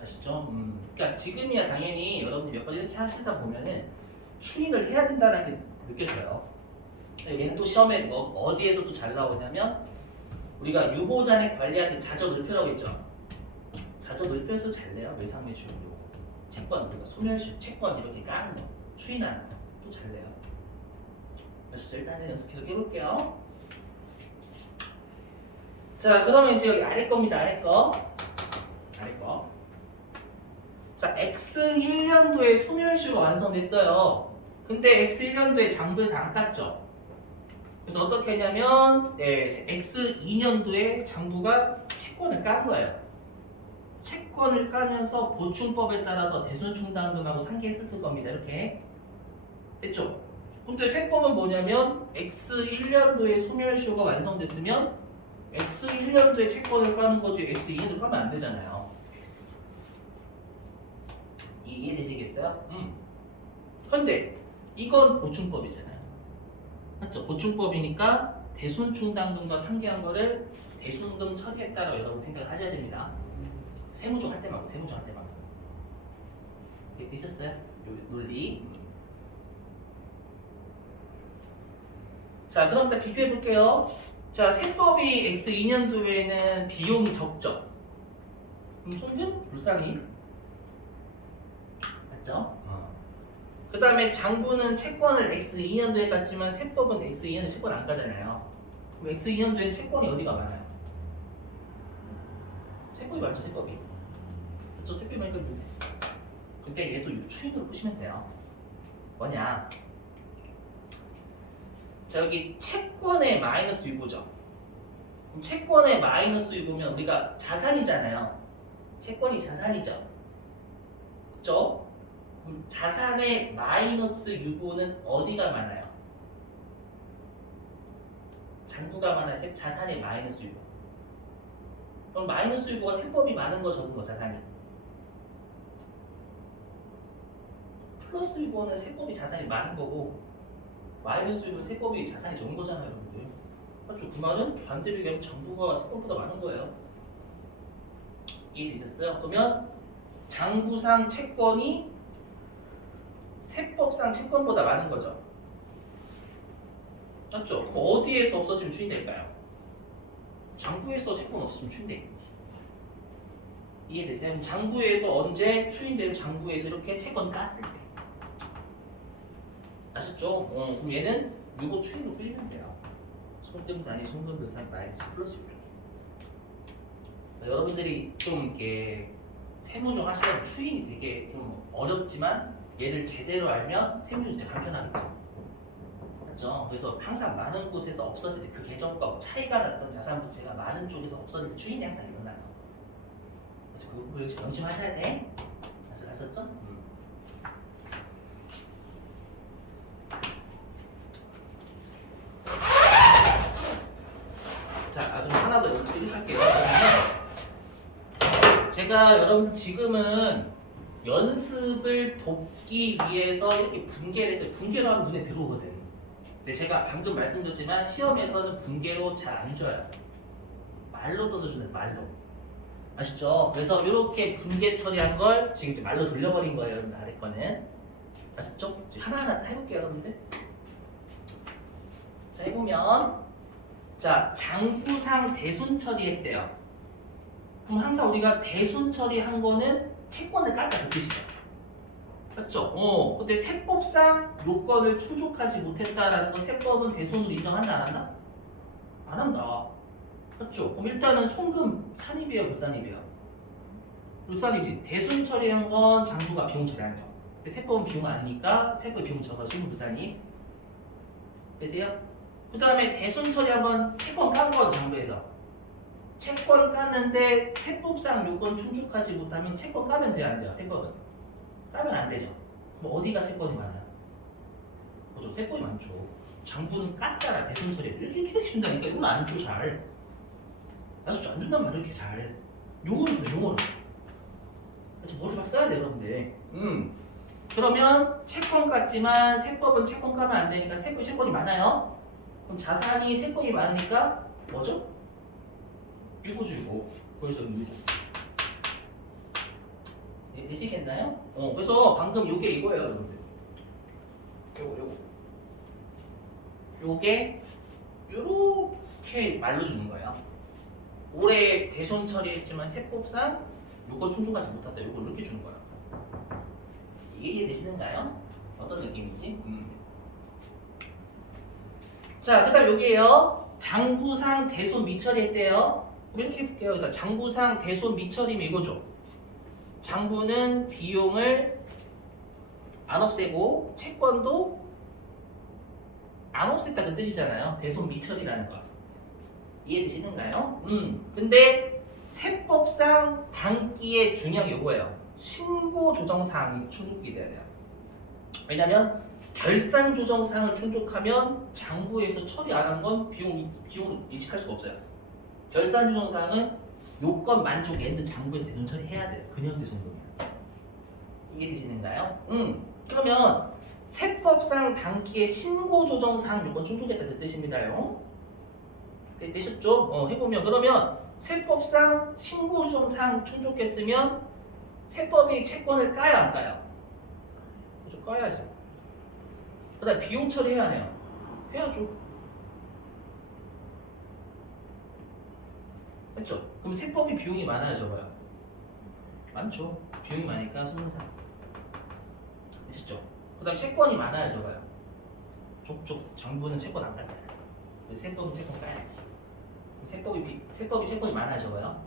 아시죠? 그러니까 지금이야 당연히 여러분들 몇 번 이렇게 하시다 보면은 추인을 해야 된다는 게 느껴져요. 얘는 또 시험에 어디에서 또 잘 나오냐면 우리가 유보잔액 관리하는 자저늘표라고 있죠. 자저늘표에서 잘 내요. 외상매출 요거. 채권, 우리가 소멸시 채권 이렇게 까는 거, 추인하는 거 또 잘 내요. 그래서 일단은 연습 계속 해볼게요. 자, 그러면 이제 여기 아래 겁니다. 아래 거. 아래 거. 자, X 1년도에 소멸시효가 완성됐어요. 근데 X 1년도에 장부에서 안 깠죠. 그래서 어떻게 하냐면 X 2년도에 장부가 채권을 깐 거예요. 채권을 까면서 보충법에 따라서 대손충당금하고 상계했었을 겁니다. 이렇게 됐죠? 근데 세법은 뭐냐면 X 1년도에 소멸시효가 완성됐으면 X 1년도에 채권을 까는 거지 X 2년도 까면 안 되잖아요. 이해되시겠어요? 근데 이건 보충법이잖아요. 맞죠? 보충법이니까 대손충당금과 상계한 거를 대손금 처리했다라고 여러분 생각하셔야 됩니다. 세무조 할 때만, 세무조 할 때만. 되셨어요? 요 논리. 자, 그럼 일단 비교해 볼게요. 자, 세법이 X 2년도에는 비용이 적죠. 그럼 손금 불쌍히 맞죠? 그 다음에 장부는 채권을 X 2년도에 깠지만 세법은 X 2년도에 채권 안 까잖아요. 그럼 X 2년도에는 채권이 어디가 많아요? 세법이 많죠, 세법이. 그렇죠, 세법이 많으니까 근데 얘도 추인으로 보시면 돼요. 뭐냐? 자, 여기 채권의 마이너스 유보죠. 그럼 채권의 마이너스 유보면 우리가 자산이잖아요. 채권이 자산이죠. 그렇죠? 그럼 자산의 마이너스 유보는 어디가 많아요? 장부가 많아요? 자산의 마이너스 유보. 그럼 마이너스 유보가 세법이 많은 거 적은 거 자산이. 플러스 유보는 세법이 자산이 많은 거고 마이너스 유보는 세법이 자산이 적은 거잖아요, 여러분들. 그렇죠. 그 말은 반대로 얘기하면 장부가 세법보다 많은 거예요. 이해되셨어요? 그러면 장부상 채권이 세법상 채권보다 많은 거죠. 맞죠? 그럼 어디에서 없어지면 추인될까요? 장부에서 채권 없으면 추인되겠지. 이해되세요? 그럼 장부에서 언제 추인되면 장부에서 이렇게 채권 깠을 때. 아셨죠? 그럼 얘는 요거 추인으로 끌리면 돼요. 손금산이 손금별산 마이너스 플러스 이렇게. 여러분들이 좀 이렇게 세무적 하시면 추인이 되게 좀 어렵지만 얘를 제대로 알면 세무 진짜 간편하겠죠. 맞죠? 그래서 항상 많은 곳에서 없어질 때 그 계정과 차이가 났던 자산 부채가 많은 쪽에서 없어질 때 추인이 항상 일어나요. 그래서 그 부분 역시 명심하셔야 돼. 아셨죠? 자, 그럼 하나 더 연습을 할게요. 제가 여러분 지금은 연습을 돕기 위해서 이렇게 분개를 했더니 분개로 하면 눈에 들어오거든. 근데 제가 방금 말씀드렸지만 시험에서는 분개로 잘 안 줘요. 말로 떠들어주는 말로. 아시죠? 그래서 이렇게 분개 처리한 걸 지금 이제 말로 돌려버린 거예요. 여러분 아래 거는. 아셨죠? 하나하나 해볼게요, 여러분들. 자, 해보면 자, 장부상 대손 처리했대요. 그럼 항상 우리가 대손 처리한 거는 채권을 깠다 그 뜻이죠. 맞죠? 근데 세법상 요건을 충족하지 못했다라는 건 세법은 대손으로 인정한다 안 한다? 안 한다. 맞죠? 그럼 일단은 송금 산입이에요, 불산입이에요? 불산입이. 대손 처리한 건 장부가 비용 처리한 거. 근데 세법은 비용 아니니까 세법 비용 적어 송금 불산입. 되세요? 그 다음에 대손 처리한 건 채권 깐 거죠, 장부에서. 채권 깠는데 세법상 요건 충족하지 못하면 채권 까면 돼요, 안 돼요? 세법은 까면 안 되죠. 그럼 어디가 채권이 많아요? 그죠? 세법이 많죠. 장부는 깠잖아, 대손 처리 이렇게 준다니까. 이건 안 줘, 잘. 나도 안 준단 말이야, 이렇게 잘. 용어를 준다, 용어를. 그래서 머리 막 써야 돼, 여러분들. 그러면 채권 깠지만 세법은 채권 까면 안 되니까 세법이 채권이 많아요. 그럼 자산이 세법이 많으니까 뭐죠? 이거죠, 이거. 그래서 이거. 네, 되시겠나요? 그래서 방금 요게 이거예요, 여러분들. 요게 요렇게 말로 주는 거예요. 올해 대손 처리했지만 세법상 요건 충족하지 못했다. 요걸 이렇게 주는 거예요. 이해되시는가요? 어떤 느낌인지? 자, 그 다음 여기에요. 장부상 대손 미처리했대요. 이렇게 해볼게요. 그러니까 장부상 대손 미처리면 이거죠. 장부는 비용을 안 없애고 채권도 안 없앴다 그 뜻이잖아요. 대손 미처리라는 거. 이해되시는가요? 근데 세법상 단기의 준영이 이거예요. 신고 조정 사항이 충족이 돼야 돼요. 왜냐면 결산 조정 사항을 충족하면 장부에서 처리 안 한 건 비용으로 인식할 수가 없어요. 결산 조정 사항은 요건 만족 엔드 장부에서 대손 처리해야 돼요. 그냥 대손금이야. 이해되시는가요? 그러면 세법상 단기의 신고 조정 사항 요건 충족했다 그 뜻입니다요. 되셨죠? 해보면 그러면 세법상 신고 조정 사항 충족했으면 세법이 채권을 까야 안 까요? 그죠? 까야지. 그 다음에 비용 처리해야 해요. 해야죠. 그렇죠? 그럼 세법이 비용이 많아요, 적어요? 많죠. 비용이 많으니까 손님사. 되셨죠? 그 다음에 채권이 많아요, 적어요? 족족 장부는 채권 안 깔잖아요. 세법은 채권 까야지. 세법이 채권이 많아요, 적어요?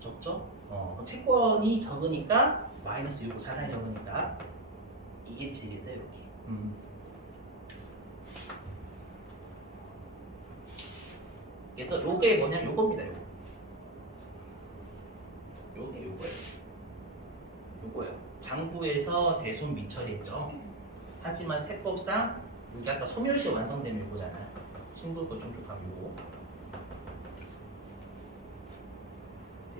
적죠? 그럼 채권이 적으니까 마이너스 6고 자산이 적으니까 이게 되시겠어요, 이렇게. 그래서 요게 뭐냐면 요겁니다. 요게 요거예요. 장부에서 대손 미처리했죠. 하지만 세법상 여기 아까 소멸시 완성되면 요거잖아요. 신고권 충족하고 요거.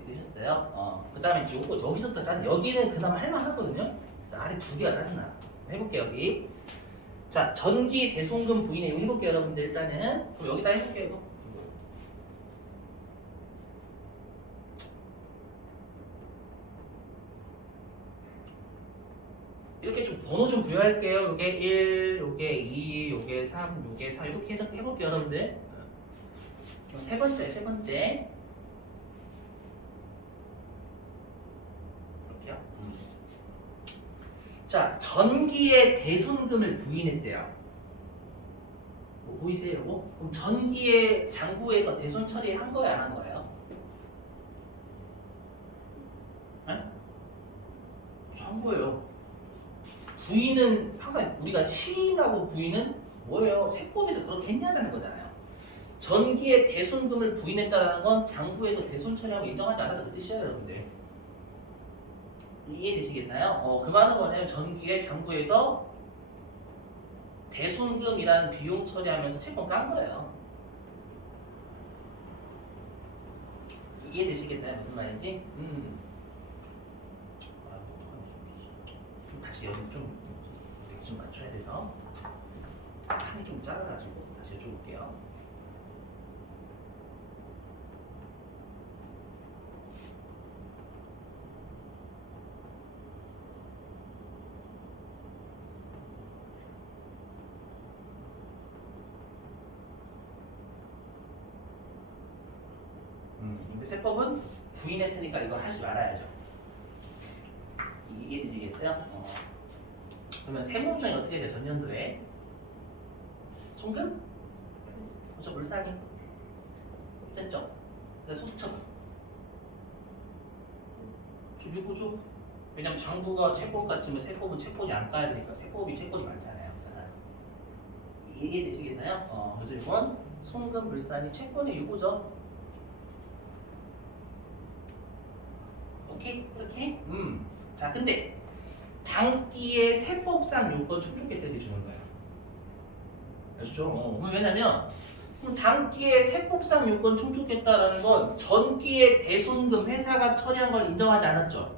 되셨어요? 그 다음에 이제 요거 여기서부터 짜증. 여기는 그나마 할만하거든요. 아래 두 개가 짜증나. 해볼게요, 여기. 자, 전기 대손금 부인해. 이거 해볼게요, 여러분들. 일단은. 그럼 여기다 해볼게요, 이거. 이렇게 좀 번호 좀 부여할게요. 요게 1, 요게 2, 요게 3, 요게 4 이렇게 해서 해볼게요, 여러분들. 그럼 세 번째, 세 번째. 이렇게요. 자, 전기의 대손금을 부인했대요. 뭐 보이세요, 요거? 그럼 전기의 장부에서 대손 처리한 거야, 안 한 거예요? 네? 한 거예요. 부인은 항상 우리가 시인하고 부인은 뭐예요? 세법에서 그렇게 했냐는 거잖아요. 전기의 대손금을 부인했다는 건 장부에서 대손 처리하고 인정하지 않았다 그 뜻이에요, 여러분들. 이해되시겠나요? 그 말은 뭐냐면 전기의 장부에서 대손금이라는 비용 처리하면서 채권 깐 거예요. 이해되시겠나요? 무슨 말인지? 다시 여기 좀 맞춰야 돼서 칸이 좀 작아가지고 다시 해줘볼게요. 근데 세법은 부인했으니까 이걸 하지 말아야죠. 이해되시겠어요? 그러면 세무조정이 어떻게 돼요? 전년도에 송금? 그렇죠, 물상이 있었죠? 소득처분 유보죠? 왜냐면 장부가 채권 같으면 세법은 채권이 안 까야 되니까 세법이 채권이 많잖아요. 이해되시겠나요? 그래서 이건 송금 물산이 채권의 유보죠. 오케이? 그렇게? 자, 근데 당기의 세법상 요건 충족혜택을 주는 거예요. 아시죠? 왜냐면 당기의 세법상 요건 충족했다라는 건 전기의 대손금 회사가 처리한 걸 인정하지 않았죠.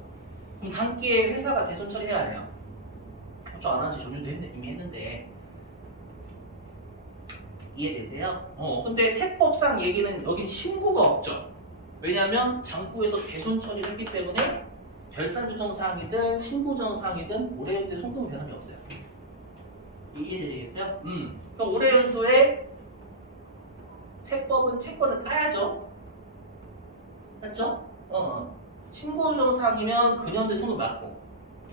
그럼 당기의 회사가 대손 처리해야 해요. 그렇죠? 안 하지. 전년도 이미 했는데. 이해되세요? 근데 세법상 얘기는 여긴 신고가 없죠. 왜냐면 장부에서 대손 처리를 했기 때문에 결산조정사항이든 신고조정사항이든 올해연도에 송금 변함이 없어요. 이해되시겠어요? 그럼 올해연도에 세법은 채권을 까야죠. 맞죠? 신고조정사항이면 근연도에 송금 맞고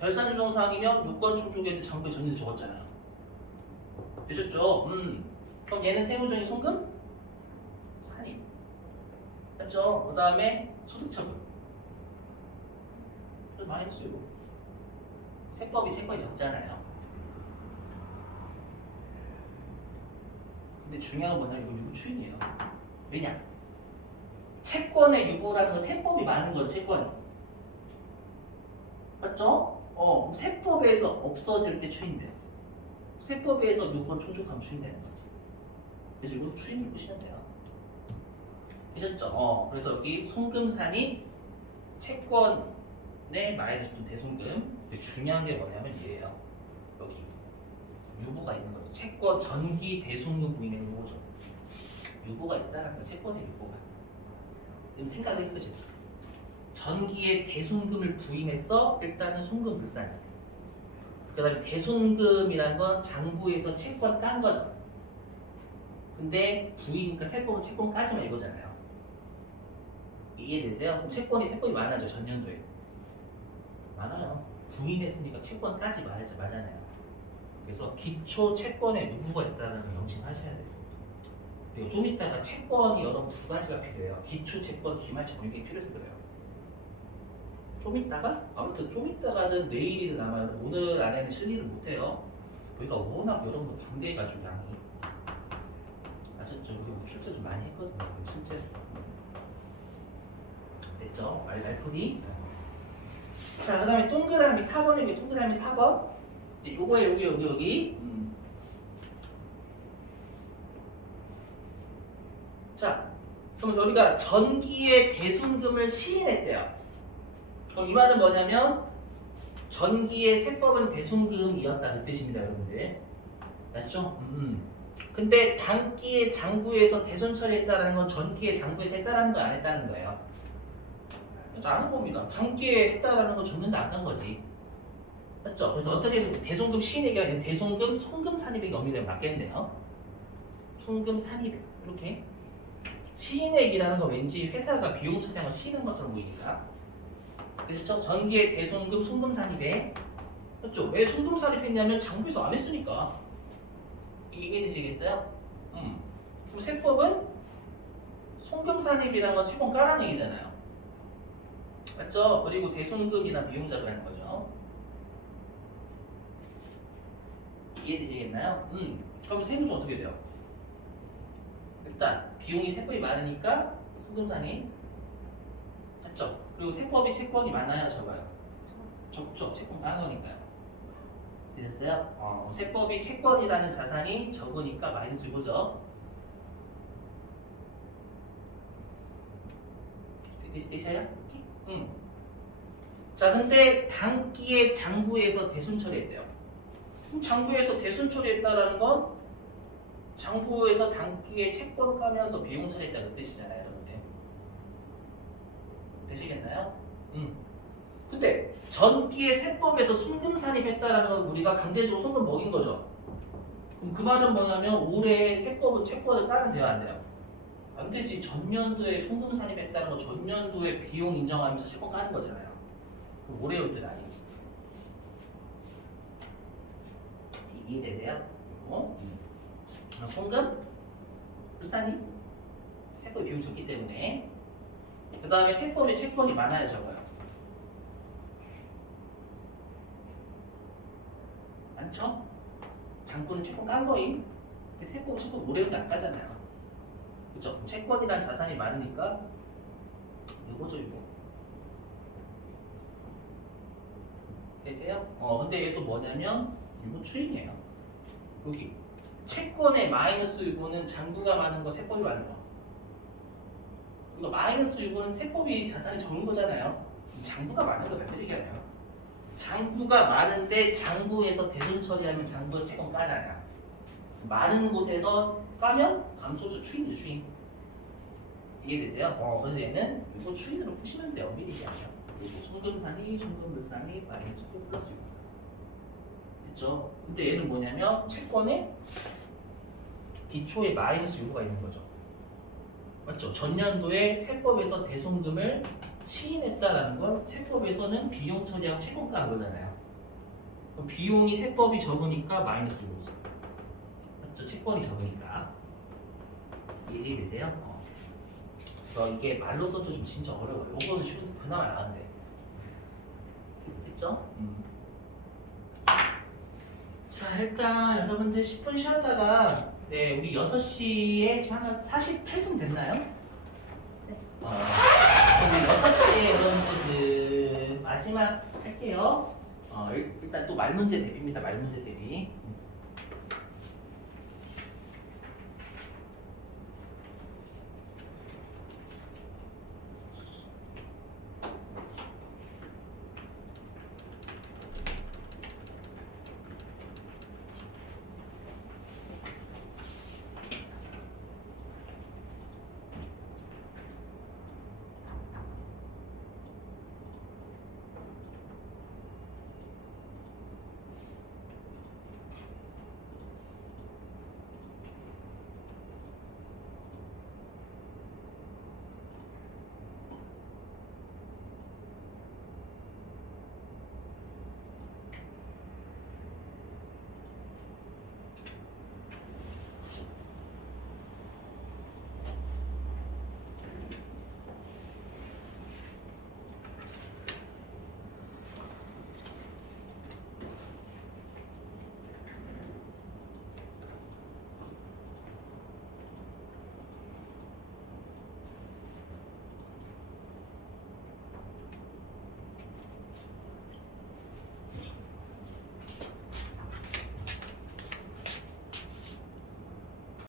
결산조정사항이면 요건 충족에도 장부에 전년도 적었잖아요. 되셨죠? 그럼 얘는 세무조정이 송금? 산입. 맞죠? 그 다음에 소득처분. 마이너스 이거. 세법이 채권이 적잖아요. 근데 중요한 건 뭐냐면 이거 유보 추인이에요. 왜냐? 채권의 유보라는 건 세법이 많은 거죠, 채권이. 맞죠? 세법에서 없어질 때 추인돼. 세법에서 요건 충족하면 추인되는 거지. 그래서 이거 추인을 보시면 돼요. 되셨죠? 그래서 여기 송금산이 채권에 마이너스 대손금. 중요한 게 뭐냐면 얘예요. 여기 유보가 있는 거죠. 채권 전기 대손금 부인의 유보죠. 유보가 있다는 거, 채권의 유보가. 그럼 생각을 해보시죠. 전기의 대손금을 부인해서 일단은 송금 불산. 그 다음에 대손금이라는 건 장부에서 채권 깐 거죠. 근데 부인, 그러니까 세법은 채권 까지 마 이거잖아요. 이해되세요? 그럼 채권이 세법이 많아져, 전년도에. 많아요. 부인했으니까 채권 까지 말지 맞잖아요. 그래서 기초 채권에 누구가 있다는 걸 명심하셔야 돼요. 그리고 좀 이따가 채권이 여러분 두 가지가 필요해요. 기초 채권, 기말 채권 이게 필요해서 그래요. 좀 이따가? 아무튼 좀 이따가는 내일이든 아마 오늘 안에는 실리를 못해요. 여기가 워낙 여러분들 방대해가지고 양이. 아셨죠? 우리 출제 좀 많이 했거든요. 실제. 됐죠? 말풀이. 자, 그 다음에 동그라미 4번에 여기 동그라미 4번. 이제 요거에 여기. 자, 그럼 우리가 전기의 대손금을 시인했대요. 그럼 이 말은 뭐냐면 전기의 세법은 대손금이었다 그 뜻입니다, 여러분들. 맞죠? 근데 단기의 장부에서 대손 처리했다라는 건 전기의 장부에서 했다라는 거 안 했다는 거예요. 그래서 아는 겁니다. 단기에 했다라는 건 줬는데 안 간 거지. 맞죠? 그래서 어떻게 대손금 시인액이 아니라 대손금 송금 산입액이 엄밀하게 맞겠네요. 송금 산입액 이렇게 시인액이라는 건 왠지 회사가 비용 처리한 걸 시인한 것처럼 보이니까. 그래서 전기의 대손금 송금 산입액 맞죠? 왜 송금 산입했냐면 장부에서 안 했으니까. 이게 되시겠어요? 그럼 세법은 송금 산입이라는 건 채권 까라는 얘기잖아요. 맞죠? 그리고 대손금이나 비용자를 하는 거죠. 이해되시겠나요? 그럼 세무는 어떻게 돼요? 일단 비용이 세법이 많으니까 송금산입 맞죠? 그리고 세법이 채권이 많아요, 적어요? 적죠. 채권 까는 거니까요. 되셨어요? 세법이 채권이라는 자산이 적으니까 마이너스 이거죠. 되셔요? 자, 근데 단기에 장부에서 대손 처리했대요. 그럼 장부에서 대손 처리했다라는 건 장부에서 단기에 채권 까면서 비용 처리했다는 뜻이잖아요, 여러분들. 되시겠나요? 근데 전기의 세법에서 송금 산입했다라는 건 우리가 강제적으로 송금 먹인 거죠. 그럼 그 말은 뭐냐면 올해 세법은 채권을 까면 돼요, 안 돼요? 안 되지. 전년도에 송금 산입했다는 건 전년도에 비용 인정하면서 채권 까는 거잖아요. 그럼 올해 올 때는 아니지. 이해되세요? 송금, 불산입, 세법이 비용 적기 때문에. 그 다음에 세법에 채권이 많아요, 적어요? 많죠? 장부는 채권 깐 거임. 근데 세법은 채권 올해부터 안 까잖아요. 그죠? 채권이란 자산이 많으니까 이거죠, 이거. 되세요? 근데 얘도 뭐냐면 이거 추인이에요. 여기 채권의 마이너스 유보는 장부가 많은 거, 세법이 많은 거. 이거 마이너스 유보는 세법이 자산이 적은 거잖아요. 장부가 많은 거 몇 얘기하나요? 장부가 많은데 장부에서 대손 처리하면 장부에서 채권 까잖아요. 많은 곳에서 까면 감소죠. 추인이죠, 추인. 이해되세요? 그래서 얘는 이거 추인으로 푸시면 돼요. 미리 얘기하죠. 그리고 송금산이, 송금불산이 마이너스 6 플러스 6. 됐죠? 근데 얘는 뭐냐면 채권에 기초에 마이너스 요구가 있는 거죠. 맞죠? 전년도에 세법에서 대손금을 시인했다라는 건 세법에서는 비용 처리하고 채권가 한 거잖아요. 그럼 비용이 세법이 적으니까 마이너스 요구죠. 맞죠? 채권이 적으니까. 이해되세요? 그래서 이게 말로 던져주면 진짜 어려워요. 요거는 쉬운 그나마 나은데. 됐죠? 자, 일단 여러분들 10분 쉬었다가 우리 6시에 한 48분 됐나요? 네. 우리 6시에 여러분들 마지막 할게요. 일단 또 말문제 대비입니다. 말문제 대비.